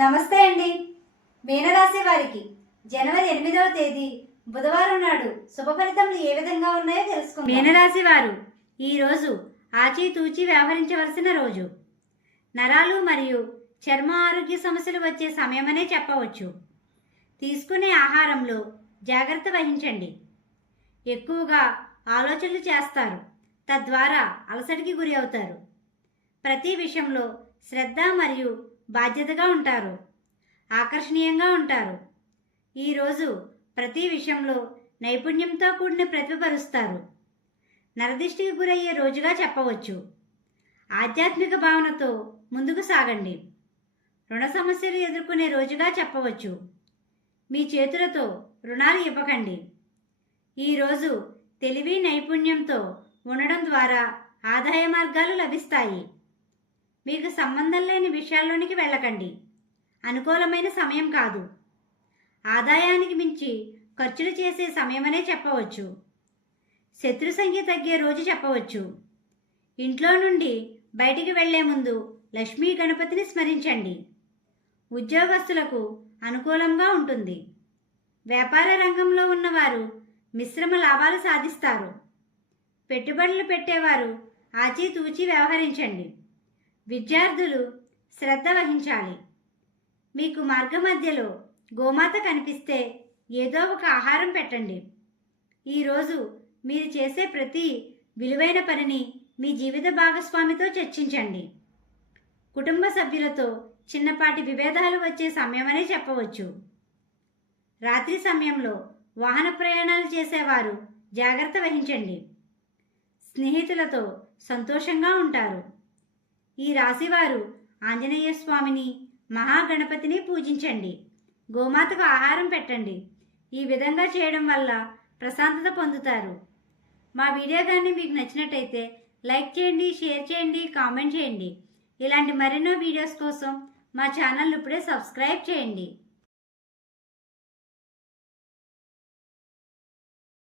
నమస్తే అండి. మీనరాశి వారికి జనవరి 8వ తేదీ బుధవారం నాడు శుభ ఫలితములు ఏ విధంగా ఉన్నాయో తెలుసుకుందాం. మీనరాశి వారు ఈరోజు ఆచితూచి వ్యవహరించవలసిన రోజు. నరాలు మరియు చర్మ ఆరోగ్య సమస్యలు వచ్చే సమయమనే చెప్పవచ్చు. తీసుకునే ఆహారంలో జాగ్రత్త వహించండి. ఎక్కువగా ఆలోచనలు చేస్తారు, తద్వారా అలసటికి గురి అవుతారు. ప్రతి విషయంలో శ్రద్ధ మరియు బాధ్యతగా ఉంటారు. ఆకర్షణీయంగా ఉంటారు. ఈరోజు ప్రతి విషయంలో నైపుణ్యంతో కూడిన ప్రతిభపరుస్తారు. నరదిష్టికి గురయ్యే రోజుగా చెప్పవచ్చు. ఆధ్యాత్మిక భావనతో ముందుకు సాగండి. రుణ సమస్యలు ఎదుర్కొనే రోజుగా చెప్పవచ్చు. మీ చేతులతో రుణాలు ఇవ్వకండి. ఈరోజు తెలివి నైపుణ్యంతో ఉండడం ద్వారా ఆదాయ మార్గాలు లభిస్తాయి. మీకు సంబంధం లేని విషయాల్లోనికి వెళ్ళకండి. అనుకూలమైన సమయం కాదు. ఆదాయానికి మించి ఖర్చులు చేసే సమయమనే చెప్పవచ్చు. శత్రు సంఖ్య తగ్గే రోజు చెప్పవచ్చు. ఇంట్లో నుండి బయటికి వెళ్లే ముందు లక్ష్మీ గణపతిని స్మరించండి. ఉద్యోగస్తులకు అనుకూలంగా ఉంటుంది. వ్యాపార రంగంలో ఉన్నవారు మిశ్రమ లాభాలు సాధిస్తారు. పెట్టుబడులు పెట్టేవారు ఆచితూచి వ్యవహరించండి. విద్యార్థులు శ్రద్ధ వహించాలి. మీకు మార్గ మధ్యలో గోమాత కనిపిస్తే ఏదో ఒక ఆహారం పెట్టండి. ఈరోజు మీరు చేసే ప్రతి విలువైన పనిని మీ జీవిత భాగస్వామితో చర్చించండి. కుటుంబ సభ్యులతో చిన్నపాటి విభేదాలు వచ్చే సమయమనే చెప్పవచ్చు. రాత్రి సమయంలో వాహన ప్రయాణాలు చేసేవారు జాగ్రత్త వహించండి. స్నేహితులతో సంతోషంగా ఉంటారు. ఈ రాశివారు ఆంజనేయ స్వామిని, మహాగణపతిని పూజించండి. గోమాతకు ఆహారం పెట్టండి. ఈ విధంగా చేయడం వల్ల ప్రశాంతత పొందుతారు. మా వీడియో కానీ మీకు నచ్చినట్టయితే లైక్ చేయండి, షేర్ చేయండి, కామెంట్ చేయండి. ఇలాంటి మరెన్నో వీడియోస్ కోసం మా ఛానల్ ఇప్పుడే సబ్స్క్రైబ్ చేయండి.